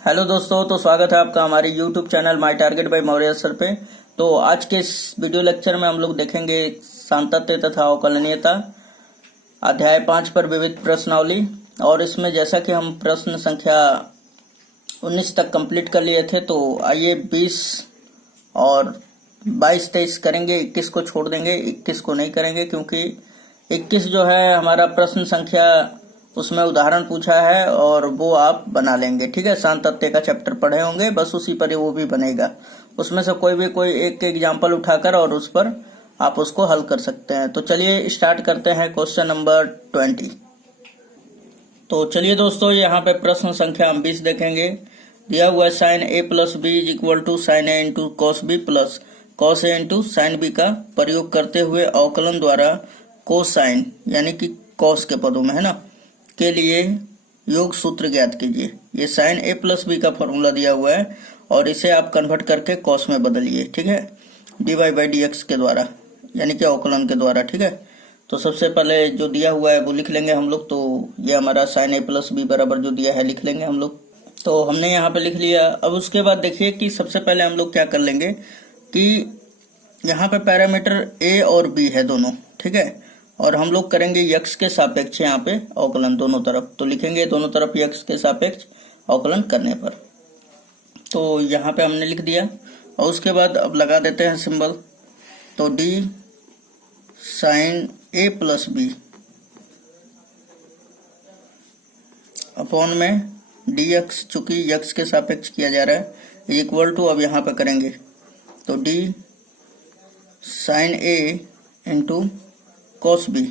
Hello दोस्तों, तो स्वागत है आपका हमारे YouTube channel My Target by Maurya sir पे। तो आज के इस वीडियो लेक्चर में हम लोग देखेंगे सांतत्य तथा अवकलनीयता अध्याय 5 पर विविध प्रश्नावली। और इसमें जैसा कि हम प्रश्न संख्या 19 तक कंप्लीट कर लिए थे, तो आइए 20 और 22-23 करेंगे। 21 को छोड़ देंगे, 21 को नहीं करेंगे क्योंकि 21 जो है हमारा प्रश्न संख्या उसमें उदाहरण पूछा है और वो आप बना लेंगे। ठीक है, सांतत्य का चैप्टर पढ़े होंगे, बस उसी पर वो भी बनेगा। उसमें से कोई एक एग्जाम्पल उठाकर और उस पर आप उसको हल कर सकते हैं। तो चलिए स्टार्ट करते हैं क्वेश्चन नंबर 20। तो चलिए दोस्तों, यहाँ पे प्रश्न संख्या हम 20 देखेंगे। दिया हुआ है sine A plus B is equal to sine A into cos B plus cos A into sine B का प्रयोग करते हुए अवकलन द्वारा कोसाइन यानी कि कॉस के पदों में है ना के लिए योग सूत्र ज्ञात कीजिए। ये साइन ए प्लस बी का फॉर्मूला दिया हुआ है और इसे आप कन्वर्ट करके कॉस में बदलिए। ठीक है, D Y by D X के द्वारा यानी कि अवकलन के द्वारा। ठीक है, तो सबसे पहले जो दिया हुआ है वो लिख लेंगे हम लोग। तो ये हमारा साइन ए प्लस बी बराबर जो दिया है लिख लेंगे हम लोग। तो हमने यहाँ पे लिख लिया। अब उसके बाद देखिए कि सबसे पहले हम लोग क्या कर लेंगे कि यहाँ पे पैरामीटर ए और बी है दोनों। ठीक है, और हम लोग करेंगे यक्स के सापेक्ष यहाँ पे अवकलन दोनों तरफ। तो लिखेंगे दोनों तरफ यक्स के सापेक्ष अवकलन करने पर। तो यहाँ पे हमने लिख दिया और उसके बाद अब लगा देते हैं सिंबल। तो D sign A plus B upon में डी एक्स, चूंकि यक्स के सापेक्ष किया जा रहा है, इक्वल टू अब यहाँ पे करेंगे तो D sign A into cos B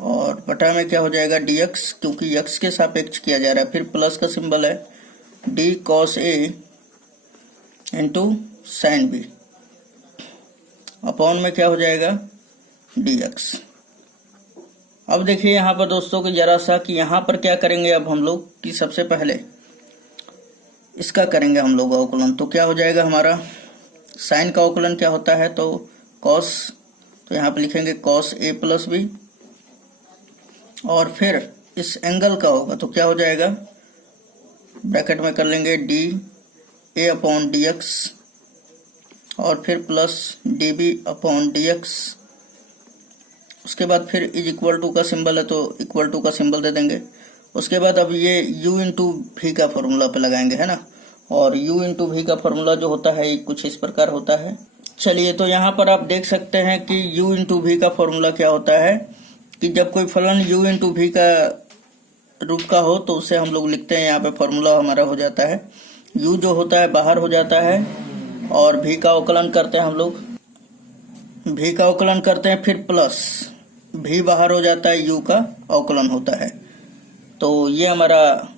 और बटा में क्या हो जाएगा डी एक्स, क्योंकि एक्स के सापेक्ष किया जा रहा है। फिर प्लस का सिंबल है D cos A into sine B upon में क्या हो जाएगा डी एक्स। अब देखिए यहाँ पर दोस्तों कि जरा सा कि यहाँ पर क्या करेंगे अब हम लोग कि सबसे पहले इसका करेंगे हम लोग अवकलन। तो क्या हो जाएगा हमारा साइन का अवकलन क्या होता है तो कॉस, तो यहाँ पे लिखेंगे कॉस ए प्लस बी और फिर इस एंगल का होगा तो क्या हो जाएगा ब्रैकेट में कर लेंगे D A upon D X और फिर plus D B upon D X. उसके बाद फिर इज इक्वल टू का सिंबल है तो इक्वल टू का सिंबल दे देंगे। उसके बाद अब ये u इंटू भी का फॉर्मूला पे लगाएंगे है ना, और u इंटू भी का फॉर्मूला जो होता है कुछ इस प्रकार होता है। चलिए, तो यहाँ पर आप देख सकते हैं कि u इंटू भी का फॉर्मूला क्या होता है कि जब कोई फलन u इंटू भी का रूप का हो तो उसे हम लोग लिखते हैं, यहाँ पे फॉर्मूला हमारा हो जाता है u जो होता है बाहर हो जाता है और भी का अवकलन करते हैं हम लोग, भी का अवकलन करते हैं, फिर प्लस भी बाहर हो जाता है, u का अवकलन होता है। तो ये हमारा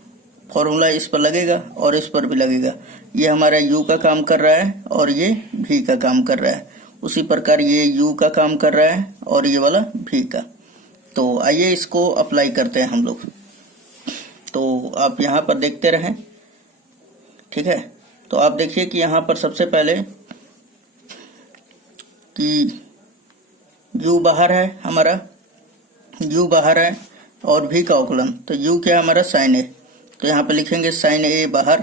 फॉर्मूला इस पर लगेगा और इस पर भी लगेगा। ये हमारा u का काम कर रहा है और ये v का काम कर रहा है। उसी प्रकार ये u का काम कर रहा है और ये वाला v का। तो आइए इसको अप्लाई करते हैं हम लोग। तो आप यहाँ पर देखते रहें। ठीक है, तो आप देखिए कि यहाँ पर सबसे पहले कि u बाहर है हमारा, u बाहर है और v का अवकलन, तो u क्या है हमारा साइन ए, तो यहाँ पे लिखेंगे साइन ए बाहर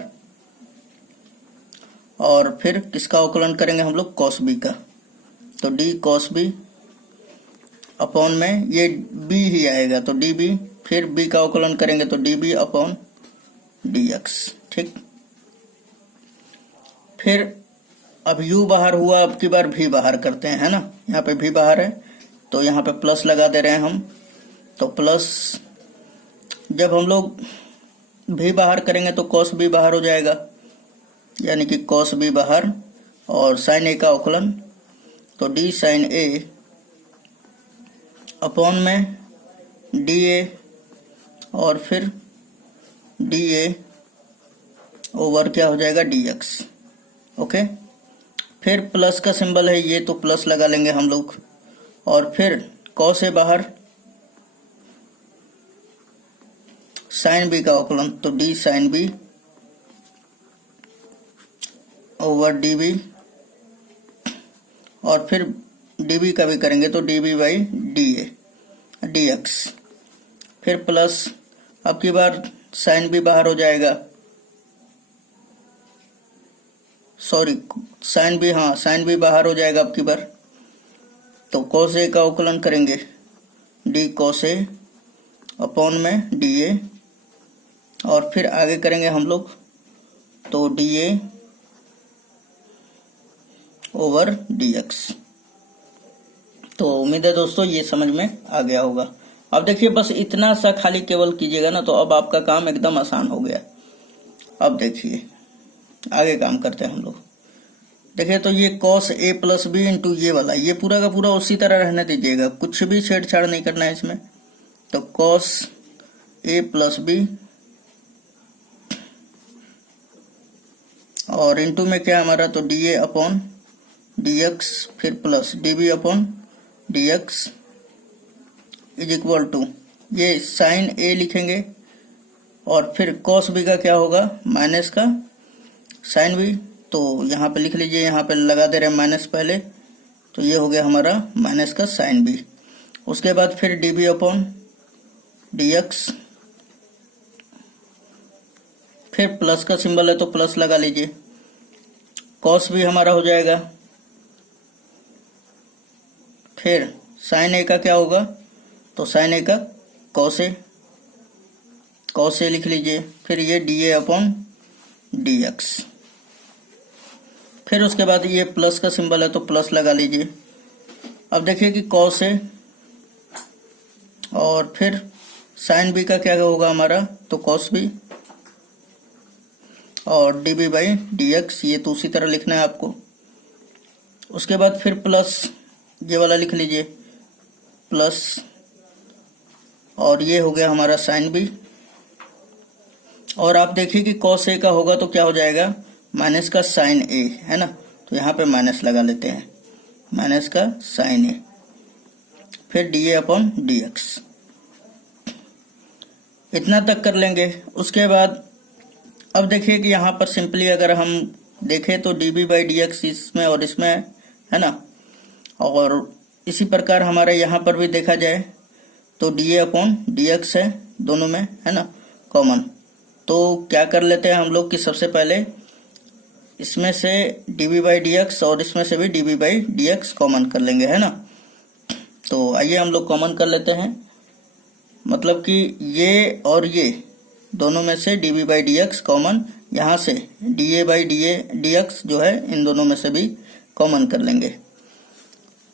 और फिर किसका अवकलन करेंगे हम लोग कॉस बी का, तो डी कॉस बी अपॉन में ये बी ही आएगा तो डी बी, फिर बी का अवकलन करेंगे तो D B upon D X. ठीक, फिर अब u बाहर हुआ, अब की बार v बाहर करते हैं है ना। यहाँ पे v बाहर है तो यहाँ पे प्लस लगा दे रहे हैं हम। तो प्लस जब हम लोग भी बाहर करेंगे तो कॉस बी बाहर हो जाएगा, यानी कि कॉस बी बाहर और साइन ए का अवकलन तो डी साइन ए अपॉन में डी ए और फिर डी ए ओवर क्या हो जाएगा डी एक्स। ओके, फिर प्लस का सिंबल है ये तो प्लस लगा लेंगे हम लोग और फिर कॉस ए बाहर साइन बी का अवकलन तो D sine B over D B और फिर डी बी का भी करेंगे तो D B by D A D X. फिर प्लस अब की बार साइन बी बाहर हो जाएगा सॉरी साइन बी, हाँ साइन बी बाहर हो जाएगा अब की बार। तो कॉस ए का अवकलन करेंगे डी कॉस ए अपॉन में डी ए, और फिर आगे करेंगे हम लोग तो डी ए ओवर डी एक्स। तो उम्मीद है दोस्तों ये समझ में आ गया होगा। अब देखिए बस इतना सा खाली केवल कीजिएगा ना, तो अब आपका काम एकदम आसान हो गया। अब देखिए आगे काम करते हैं हम लोग। देखिए तो ये cos a plus B into ये वाला, ये पूरा का पूरा उसी तरह रहने दीजिएगा, कुछ भी छेड़छाड़ नहीं करना है इसमें। तो cos a प्लस बी और इंटू में क्या हमारा, तो D A upon D X, फिर plus D B upon D X is equal to, ये साइन ए लिखेंगे और फिर cos बी का क्या होगा, माइनस का साइन बी। तो यहाँ पे लिख लीजिए, यहाँ पे लगा दे रहे हैं माइनस पहले, तो ये हो गया हमारा माइनस का साइन बी। उसके बाद फिर D B upon D X, फिर प्लस का सिंबल है तो प्लस लगा लीजिए, कॉस भी हमारा हो जाएगा। फिर साइन ए का क्या होगा, तो साइन ए का कॉस ए लिख लीजिए, फिर ये D A upon D X. फिर उसके बाद ये प्लस का सिंबल है तो प्लस लगा लीजिए। अब देखिए कि कॉस ए और फिर साइन बी का क्या होगा हमारा, तो कॉस बी और D B by D X, ये तो उसी तरह लिखना है आपको। उसके बाद फिर प्लस ये वाला लिख लीजिए प्लस, और ये हो गया हमारा साइन बी। और आप देखिए कि कॉस ए का होगा तो क्या हो जाएगा, माइनस का साइन ए, है ना, तो यहाँ पे माइनस लगा लेते हैं, माइनस का साइन ए, फिर D A upon D x, इतना तक कर लेंगे। उसके बाद अब देखिए कि यहाँ पर सिंपली अगर हम देखें तो D B by D X इसमें और इसमें है ना, और इसी प्रकार हमारे यहाँ पर भी देखा जाए तो D A upon D X है दोनों में, है ना, कॉमन। तो क्या कर लेते हैं हम लोग कि सबसे पहले इसमें से D B by D X और इसमें से भी D B by D X common कर लेंगे, है ना। तो आइए हम लोग कॉमन कर लेते हैं, मतलब कि ये और ये दोनों में से D B by D X common, यहाँ से D A by D X जो है इन दोनों में से भी कॉमन कर लेंगे।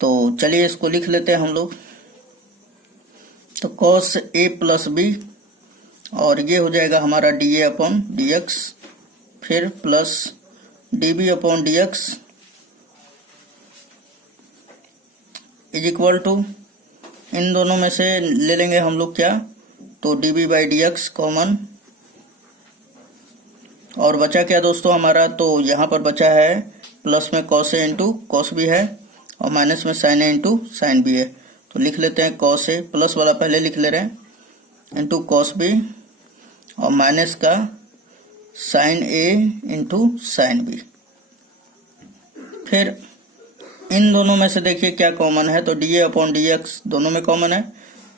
तो चलिए इसको लिख लेते हैं हम लोग। तो कॉस ए प्लस बी और ये हो जाएगा हमारा D A upon D X, फिर plus D B upon D X is equal to, इन दोनों में से ले लेंगे हम लोग क्या, तो D B by D X common, और बचा क्या दोस्तों हमारा, तो यहाँ पर बचा है प्लस में cos A into cos B है और माइनस में sign A into sine B है। तो लिख लेते हैं कॉस ए, प्लस वाला पहले लिख ले रहे हैं, इंटू कॉस बी और माइनस का sign A into sine B. फिर इन दोनों में से देखिए क्या कॉमन है, तो D A upon D x दोनों में कॉमन है,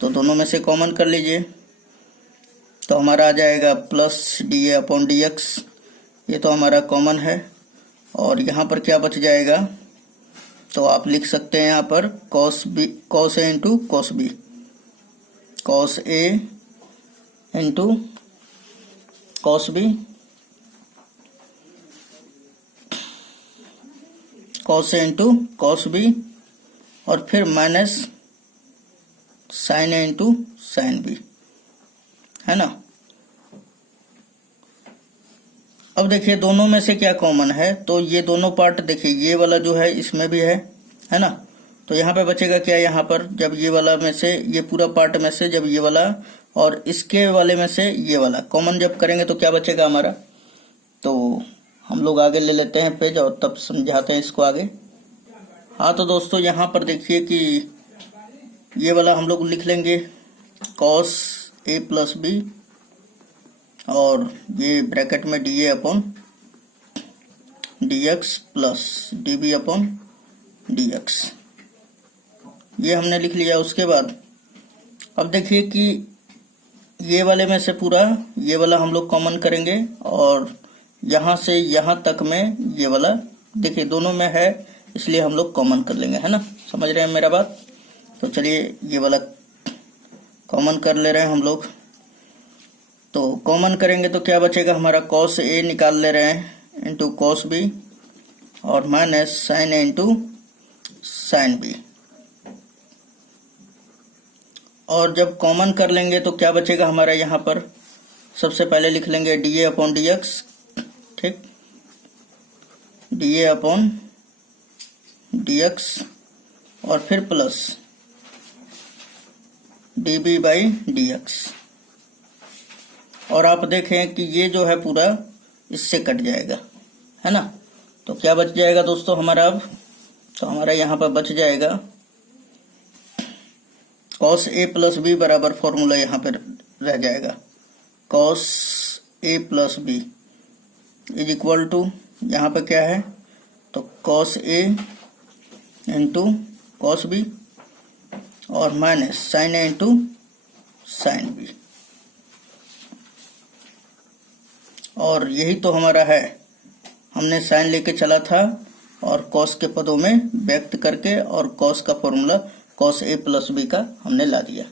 तो दोनों में से कॉमन कर लीजिए। तो हमारा आ जाएगा plus D A upon D X, ये तो हमारा कॉमन है। और यहाँ पर क्या बच जाएगा, तो आप लिख सकते हैं यहाँ पर cos A into cos B, cos A into cos B, cos A into cos B, और फिर minus sine A into sine B, है ना। अब देखिए दोनों में से क्या कॉमन है, तो ये दोनों पार्ट देखिए, ये वाला जो है इसमें भी है ना, तो यहाँ पे बचेगा क्या, यहाँ पर जब ये वाला में से, ये पूरा पार्ट में से जब ये वाला और इसके वाले में से ये वाला कॉमन जब करेंगे तो क्या बचेगा हमारा। तो हम लोग आगे ले लेते हैं पेज और तब समझाते हैं इसको आगे। हाँ तो दोस्तों यहाँ पर देखिए कि ये वाला हम लोग लिख लेंगे कॉस ए प्लस बी और ये ब्रैकेट में D A upon D X plus D B upon D X, ये हमने लिख लिया। उसके बाद अब देखिए कि ये वाले में से पूरा ये वाला हम लोग कॉमन करेंगे और यहाँ से यहाँ तक में ये वाला देखिए दोनों में है, इसलिए हम लोग कॉमन कर लेंगे, है ना। समझ रहे हैं मेरा बात। तो चलिए ये वाला कॉमन कर ले रहे हैं हम लोग। तो कॉमन करेंगे तो क्या बचेगा हमारा, कॉस ए निकाल ले रहे हैं इंटू कॉस बी और minus sine A into sine B. और जब कॉमन कर लेंगे तो क्या बचेगा हमारा, यहाँ पर सबसे पहले लिख लेंगे D A upon D X, ठीक, D A upon D X और फिर plus D B by D X. और आप देखें कि ये जो है पूरा इससे कट जाएगा, है ना। तो क्या बच जाएगा दोस्तों हमारा अब, तो हमारा यहाँ पर बच जाएगा कॉस ए प्लस बी बराबर फॉर्मूला यहाँ पर रह जाएगा, cos A plus B is equal to यहाँ पर क्या है, तो cos A into cos B और minus sine A into sine B. और यही तो हमारा है, हमने साइन लेके चला था और कॉस के पदों में व्यक्त करके और कॉस का formula cos A plus B का हमने ला दिया।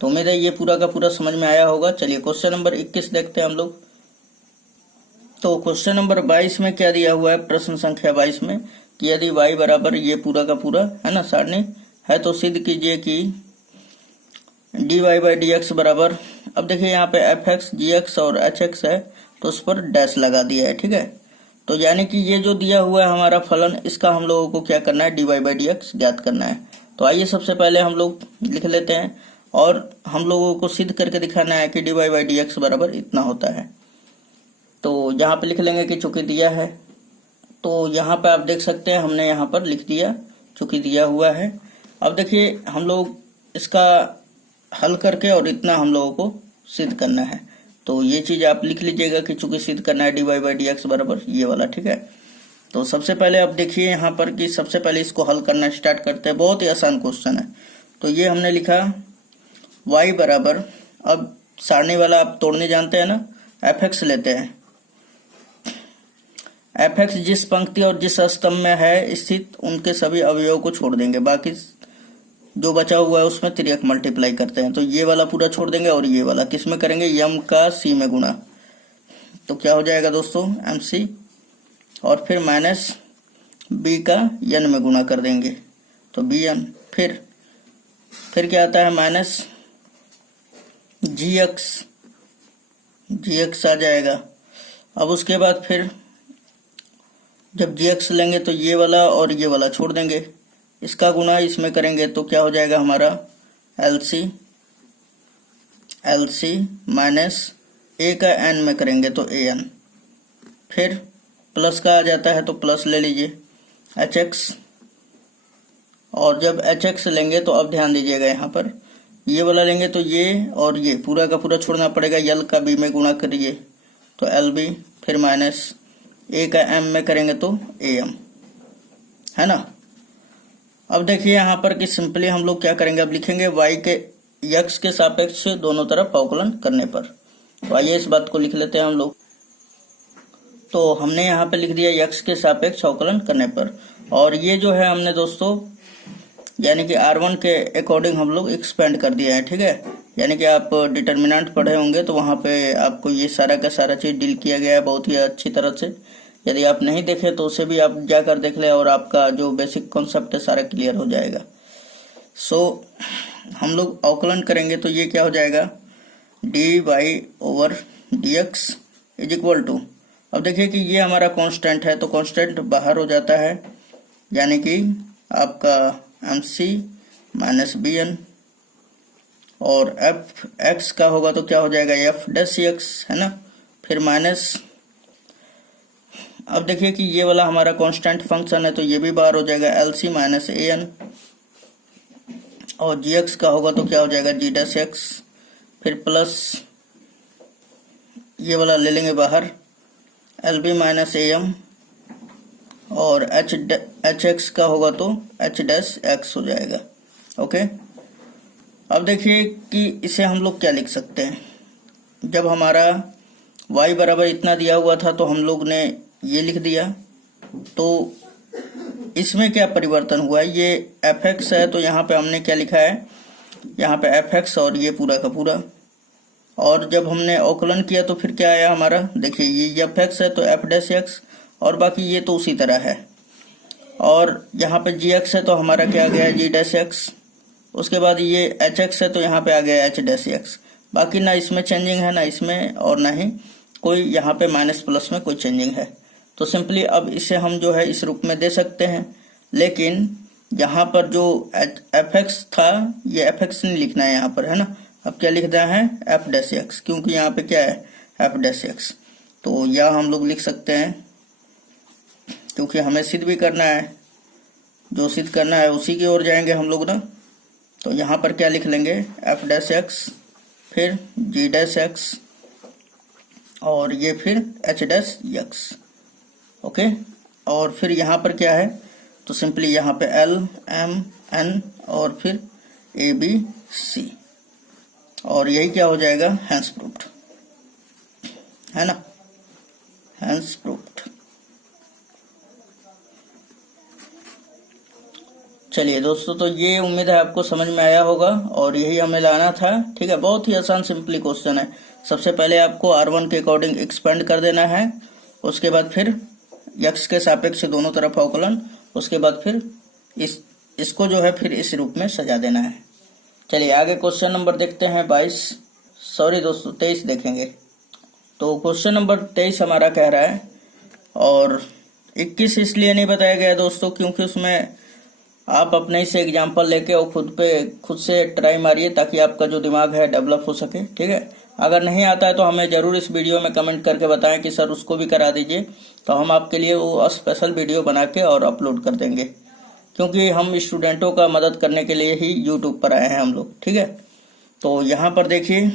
तो उम्मीद है ये पूरा का पूरा समझ में आया होगा। चलिए क्वेश्चन नंबर 21 देखते हैं हम लोग। तो क्वेश्चन नंबर 22 में क्या दिया हुआ है, प्रश्न संख्या 22 में कि यदि y बराबर ये पूरा का पूरा है ना सारणी है तो सिद्ध कीजिए कि dy बाई डी एक्स बराबर, अब देखिए यहाँ पे एफ एक्स जी एक्स और एच एक्स है तो उस पर डैश लगा दिया है, ठीक है। तो यानी कि ये जो दिया हुआ है हमारा फलन, इसका हम लोगों को क्या करना है, dy बाई डी एक्स ज्ञात करना है। तो आइए सबसे पहले हम लोग लिख लेते हैं और हम लोगों को सिद्ध करके दिखाना है कि dy बाई डी एक्स बराबर इतना होता है। तो यहाँ पे लिख लेंगे कि चूंकि दिया है, तो यहाँ पे आप देख सकते हैं हमने यहाँ पर लिख दिया चूंकि दिया हुआ है। अब देखिए हम लोग इसका हल करके और इतना हम लोगों को सिद्ध करना है। तो ये चीज आप लिख लीजिएगा कि चूंकि सिद्ध करना है dy बाई डी एक्स बराबर ये वाला, ठीक है। तो सबसे पहले आप देखिए यहाँ पर कि सबसे पहले इसको हल करना स्टार्ट करते हैं, बहुत ही आसान क्वेश्चन है। तो ये हमने लिखा y बराबर, अब सारणी वाला आप तोड़ने जानते हैं ना, एफ एक्स लेते हैं, एफ एक्स जिस पंक्ति और जिस स्तंभ में है स्थित उनके सभी अवयवों को छोड़ देंगे, बाकी जो बचा हुआ है उसमें तिर्यक मल्टीप्लाई करते हैं। तो ये वाला पूरा छोड़ देंगे और ये वाला किस में करेंगे, यम का सी में गुणा। तो क्या हो जाएगा दोस्तों, एम सी और फिर माइनस बी का एन में गुणा कर देंगे तो बी एन, फिर क्या आता है माइनस जी एक्स आ जाएगा। अब उसके बाद फिर जब जी एक्स लेंगे तो ये वाला और ये वाला छोड़ देंगे, इसका गुणा इसमें करेंगे तो क्या हो जाएगा हमारा एल सी माइनस ए का एन में करेंगे तो ए एन, फिर प्लस का आ जाता है तो प्लस ले लीजिए एच एक्स, और जब एच एक्स लेंगे तो अब ध्यान दीजिएगा यहाँ पर ये वाला लेंगे तो ये और ये पूरा का पूरा छोड़ना पड़ेगा, यल का बी में गुणा करिए तो एल बी, फिर माइनस ए का एम में करेंगे तो ए एम, है ना। अब देखिए यहाँ पर कि सिंपली हम लोग क्या करेंगे, अब लिखेंगे y के x के सापेक्ष दोनों तरफ अवकलन करने पर। तो आइए इस बात को लिख लेते हैं हम लोग। तो हमने यहाँ पे लिख दिया x के सापेक्ष अवकलन करने पर, और ये जो है हमने दोस्तों यानी कि R1 के अकॉर्डिंग हम लोग एक्सपेंड कर दिया है, ठीक है। यानी कि आप डिटर्मिनेंट पढ़े होंगे तो वहाँ पे आपको ये सारा का सारा चीज डील किया गया है बहुत ही अच्छी तरह से। यदि आप नहीं देखे तो उसे भी आप जाकर देख लें और आपका जो बेसिक कॉन्सेप्ट है सारा क्लियर हो जाएगा। सो हम लोग अवकलन करेंगे तो ये क्या हो जाएगा, D Y over D X is equal to, अब देखिए कि ये हमारा कांस्टेंट है तो कांस्टेंट बाहर हो जाता है, यानी कि आपका M C minus B N, और एफ एक्स का होगा तो क्या हो जाएगा एफ डैश एक्स, है ना, फिर माइनस, अब देखिए कि ये वाला हमारा कांस्टेंट फंक्शन है तो ये भी बाहर हो जाएगा L C minus A N, और जी एक्स का होगा तो क्या हो जाएगा जी डैश एक्स, फिर प्लस ये वाला ले लेंगे बाहर L B minus A M, और एच एक्स का होगा तो एच डैश एक्स हो जाएगा। ओके, अब देखिए कि इसे हम लोग क्या लिख सकते हैं, जब हमारा y बराबर इतना दिया हुआ था तो हम लोग ने ये लिख दिया। तो इसमें क्या परिवर्तन हुआ है, ये fx है तो यहाँ पे हमने क्या लिखा है, यहाँ पे fx और ये पूरा का पूरा। और जब हमने अवकलन किया तो फिर क्या आया हमारा, देखिए ये fx है तो f डैश x, और बाकी ये तो उसी तरह है। और यहाँ पे gx है तो हमारा क्या आ गया g डैश x। उसके बाद ये hx है तो यहाँ पे आ गया h डैश x। बाकी ना इसमें चेंजिंग है ना इसमें, और ना ही कोई यहाँ पे माइनस प्लस में कोई चेंजिंग है। तो सिंपली अब इसे हम जो है इस रूप में दे सकते हैं। लेकिन यहाँ पर जो fx था ये fx नहीं लिखना है यहाँ पर, है ना। अब क्या लिखना है, f डैश x, क्योंकि यहाँ पे क्या है f डैश x। तो यह हम लोग लिख सकते हैं, क्योंकि हमें सिद्ध भी करना है, जो सिद्ध करना है उसी की ओर जाएंगे हम लोग ना। तो यहाँ पर क्या लिख लेंगे, f डैश x, फिर g डैश x, और ये फिर h डैश x। ओके, और फिर यहाँ पर क्या है, तो सिंपली यहाँ पे L M N और फिर A B C, और यही क्या हो जाएगा, हैंस प्रूव्ड, है ना, हैंस प्रूव्ड। चलिए दोस्तों, तो ये उम्मीद है आपको समझ में आया होगा, और यही हमें लाना था। ठीक है, बहुत ही आसान सिंपली क्वेश्चन है। सबसे पहले आपको R1 के अकॉर्डिंग एक्सपेंड कर देना है, उसके बाद फिर x के सापेक्ष दोनों तरफ अवकलन, उसके बाद फिर इसको जो है फिर इस रूप में सजा देना है। चलिए आगे क्वेश्चन नंबर देखते हैं 23 देखेंगे। तो क्वेश्चन नंबर 23 हमारा कह रहा है, और 21 इसलिए नहीं बताया गया दोस्तों क्योंकि उसमें आप अपने से एग्जाम्पल लेके और खुद से ट्राई मारिए, ताकि आपका जो दिमाग है डेवलप हो सके। ठीक है, अगर नहीं आता है तो हमें जरूर इस वीडियो में कमेंट करके बताएं कि सर उसको भी करा दीजिए, तो हम आपके लिए वो स्पेशल वीडियो बना के और अपलोड कर देंगे, क्योंकि हम स्टूडेंटों का मदद करने के लिए ही यूट्यूब पर आए हैं हम लोग। ठीक है, तो यहाँ पर देखिए,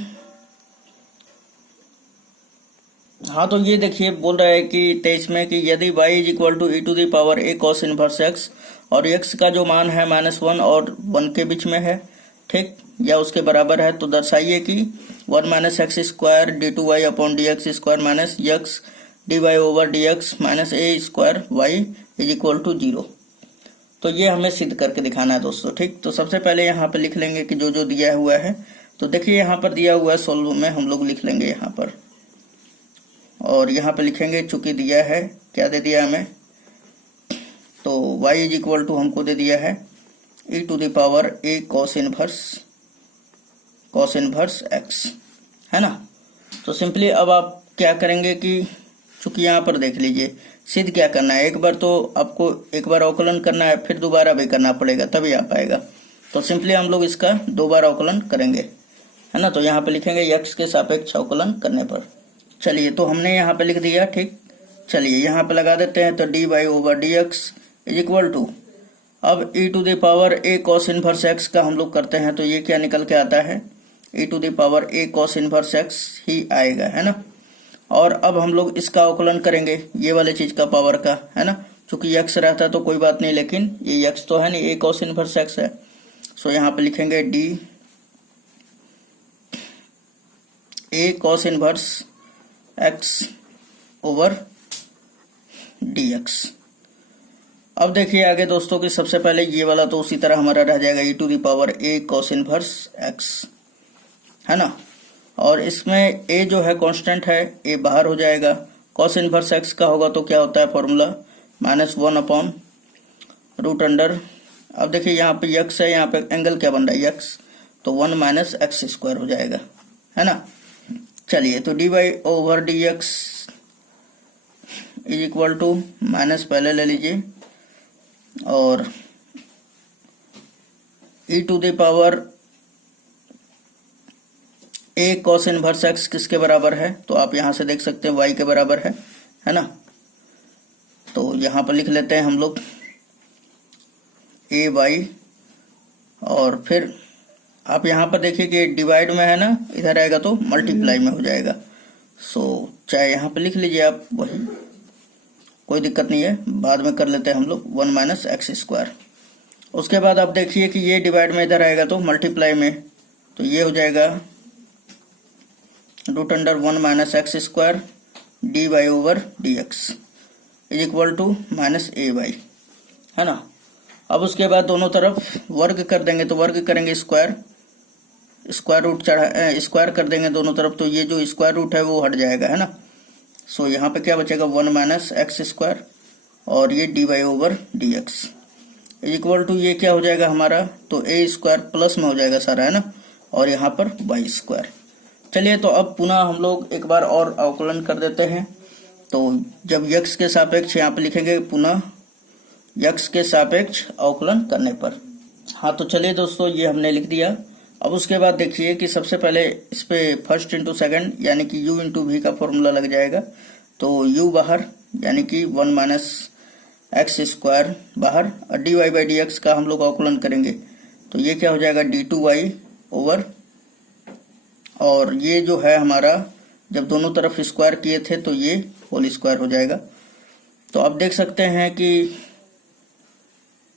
हाँ तो ये देखिए बोल रहा है कि 23 में कि यदि y is equal to e⁻a cos inverse x, और x का जो मान है -1 और 1 के बीच में है, ठीक, या उसके बराबर है, तो दर्शाइए कि 1 - x square d2y upon dx square minus x dy over dx minus a square y is equal to 0। तो ये हमें सिद्ध करके दिखाना है दोस्तों। ठीक, तो सबसे पहले यहाँ पे लिख लेंगे कि जो जो दिया हुआ है, तो देखिए यहाँ पर दिया हुआ है, सोल्व में हम लोग लिख लेंगे यहाँ पर, और यहाँ पे लिखेंगे चूंकि दिया है, क्या दे दिया हमें, तो y इज इक्वल टू हमको दे दिया है e⁻a cos इनवर्स x, है ना। तो सिंपली अब आप क्या करेंगे कि चूंकि यहाँ पर देख लीजिए, सिद्ध क्या करना है, एक बार तो आपको एक बार अवकलन करना है, फिर दोबारा भी करना पड़ेगा तभी आ पाएगा। तो सिंपली हम लोग इसका 2 बार अवकलन करेंगे, है ना। तो यहाँ पे लिखेंगे x के सापेक्ष अवकलन करने पर। चलिए, तो हमने यहाँ पे लिख दिया। ठीक, चलिए यहाँ पे लगा देते हैं, तो dy over dx is equal to, अब e⁻a cos इनवर्स x का हम लोग करते हैं, तो ये क्या निकल के आता है, e⁻a cos इनवर्स x ही आएगा, है ना। और अब हम लोग इसका अवकलन करेंगे, ये वाले चीज का पावर का, है ना। चूंकि x रहता तो कोई बात नहीं, लेकिन ये x तो है नहीं, a cos इनवर्स x है। सो यहाँ पे लिखेंगे d a cos inverse x over dx। अब देखिए आगे दोस्तों कि सबसे पहले ये वाला तो उसी तरह हमारा रह जाएगा e⁻a cos इनवर्स x, है ना। और इसमें a जो है कांस्टेंट है, a बाहर हो जाएगा। cos इनवर्स x का होगा तो क्या होता है फॉर्मूला, -1 अपॉन √अंडर। अब देखिए यहाँ पे x है, यहाँ पे एंगल क्या बन रहा है x, तो 1 - x स्क्वायर हो जाएगा, है ना। चलिए, तो dy over dx is equal to, minus पहले ले लीजिए, और e⁻a cos इनवर्स x किसके बराबर है, तो आप यहां से देख सकते हैं y के बराबर है ना। तो यहां पर लिख लेते हैं हम लोग ay, और फिर आप यहां पर देखिए कि डिवाइड में है ना, इधर आएगा तो मल्टीप्लाई में हो जाएगा। सो चाहे यहां पर लिख लीजिए आप, वही कोई दिक्कत नहीं है, बाद में कर लेते हैं हम लोग 1 - x स्क्वायर। उसके बाद आप देखिए कि ये डिवाइड में इधर आएगा तो मल्टीप्लाई में, तो ये हो जाएगा root under 1 minus X square D Y over D X is equal to minus A Y, है ना। अब उसके बाद दोनों तरफ वर्ग कर देंगे, तो वर्ग करेंगे स्क्वायर रूट स्क्वायर कर देंगे दोनों तरफ, तो ये जो स्क्वायर रूट है वो हट जाएगा, है ना। सो यहाँ पे क्या बचेगा 1 माइनस एक्स स्क्वायर और ये D Y over D X is equal to ये क्या हो जाएगा हमारा, तो ए स्क्वायर प्लस में हो जाएगा सारा, है ना, और यहाँ पर वाई स्क्वायर। चलिए तो अब पुनः हम लोग एक बार और अवकलन कर देते हैं। तो जब यक्स के सापेक्ष यहाँ पे लिखेंगे पुनः यक्स के सापेक्ष अवकलन करने पर। हाँ तो चलिए दोस्तों ये हमने लिख दिया। अब उसके बाद देखिए कि सबसे पहले इस पे फर्स्ट इंटू सेकेंड यानी कि u इंटू वी का फॉर्मूला लग जाएगा। तो u बाहर यानी कि 1 माइनस एक्स स्क्वायर बाहर और D Y by D X का हम लोग अवकलन करेंगे, तो ये क्या हो जाएगा d2y ओवर, और ये जो है हमारा जब दोनों तरफ स्क्वायर किए थे तो ये होल स्क्वायर हो जाएगा। तो अब देख सकते हैं कि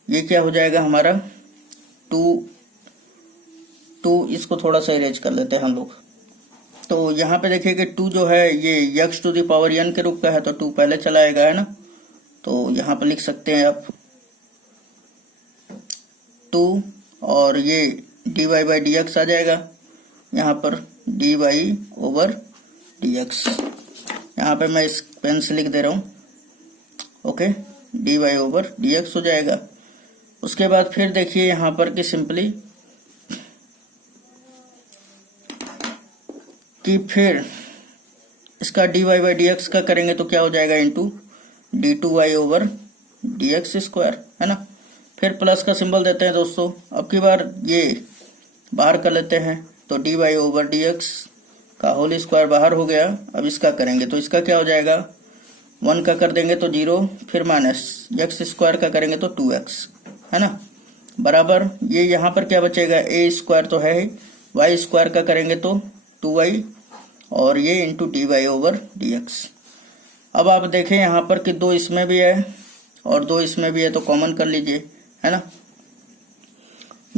ये क्या हो जाएगा हमारा 2, इसको थोड़ा सा इरेज कर लेते हैं हम लोग। तो यहाँ पे देखिए कि 2 जो है ये x to the power n के रूप का है, तो 2 पहले चला आएगा, है ना। तो यहाँ पे लिख सकते हैं आप 2 और ये dy बाई डी एक्स आ जाएगा, यहाँ पर dy ओवर डी एक्स, यहाँ पे मैं इस पेन से लिख दे रहा हूँ, okay, dy over D x हो जाएगा। उसके बाद फिर देखिए यहाँ पर कि सिंपली कि फिर इसका dy बाई डी एक्स का करेंगे तो क्या हो जाएगा into d2y over D x square, है ना। फिर प्लस का सिंबल देते हैं दोस्तों। अब की बार ये बाहर कर लेते हैं, तो dy ओवर डी एक्स का होल स्क्वायर बाहर हो गया। अब इसका करेंगे तो इसका क्या हो जाएगा 1 का कर देंगे तो 0, फिर माइनस एक्स स्क्वायर का करेंगे तो 2x, है ना, बराबर ये यहाँ पर क्या बचेगा a स्क्वायर तो है ही, y स्क्वायर का करेंगे तो 2y और ये into D Y over D X. अब आप देखें यहाँ पर कि 2 इसमें भी है और 2 इसमें भी है, तो कॉमन कर लीजिए, है ना,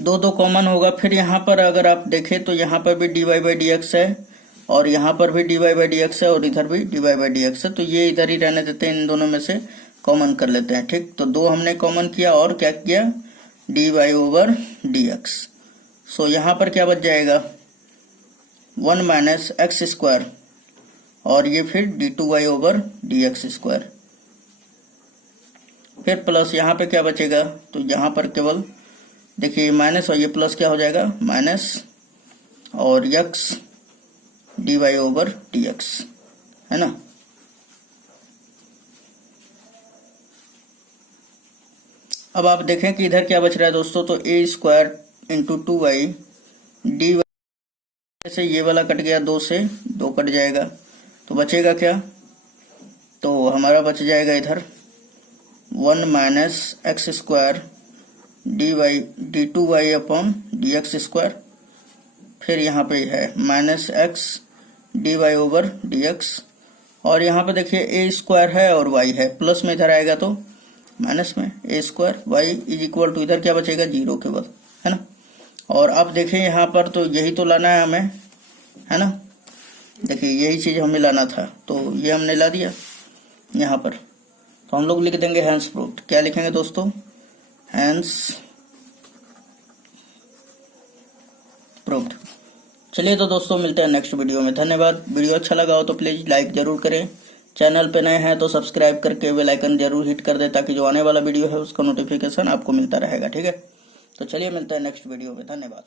2 कॉमन होगा। फिर यहाँ पर अगर आप देखें तो यहाँ पर भी D Y by D X है और यहाँ पर भी D Y by D X है और इधर भी D Y by D X है, तो ये इधर ही रहने देते हैं, इन दोनों में से कॉमन कर लेते हैं, ठीक। तो 2 हमने कॉमन किया और क्या किया D Y over D X. So यहाँ पर क्या बच जाएगा 1 माइनस एक्स स्क्वायर और ये फिर d2y over D x square, फिर प्लस यहाँ पे क्या बचेगा, तो यहाँ पर केवल देखिए माइनस और ये प्लस क्या हो जाएगा माइनस और x dy ओवर dx, है ना। अब आप देखें कि इधर क्या बच रहा है दोस्तों, तो a square into 2y dy से ये वाला कट गया, 2 से 2 कट जाएगा, तो बचेगा क्या, तो हमारा बच जाएगा इधर 1 minus X square d2y upon D x square, फिर यहाँ पे है minus x dy over D X, और यहाँ पे देखिए a स्क्वायर है और y है, प्लस में इधर आएगा तो माइनस में a square y is equal to इधर क्या बचेगा 0 केवल, है ना। और अब देखें यहाँ पर तो यही तो लाना है हमें, है ना, देखिए यही चीज हमें लाना था, तो ये हमने ला दिया यहाँ पर। तो हम लोग लिख देंगे हैंस प्रूव्ड। क्या लिखेंगे दोस्तों, हैंस प्रूव्ड। चलिए तो दोस्तों मिलते हैं नेक्स्ट वीडियो में, धन्यवाद। वीडियो अच्छा लगा हो तो प्लीज लाइक जरूर करें, चैनल पे नए हैं तो सब्सक्राइब करके बेल आइकन जरूर हिट कर दे, ताकि जो आने वाला वीडियो है उसका नोटिफिकेशन आपको मिलता रहेगा, ठीक है। तो चलिए मिलते हैं नेक्स्ट वीडियो में, धन्यवाद।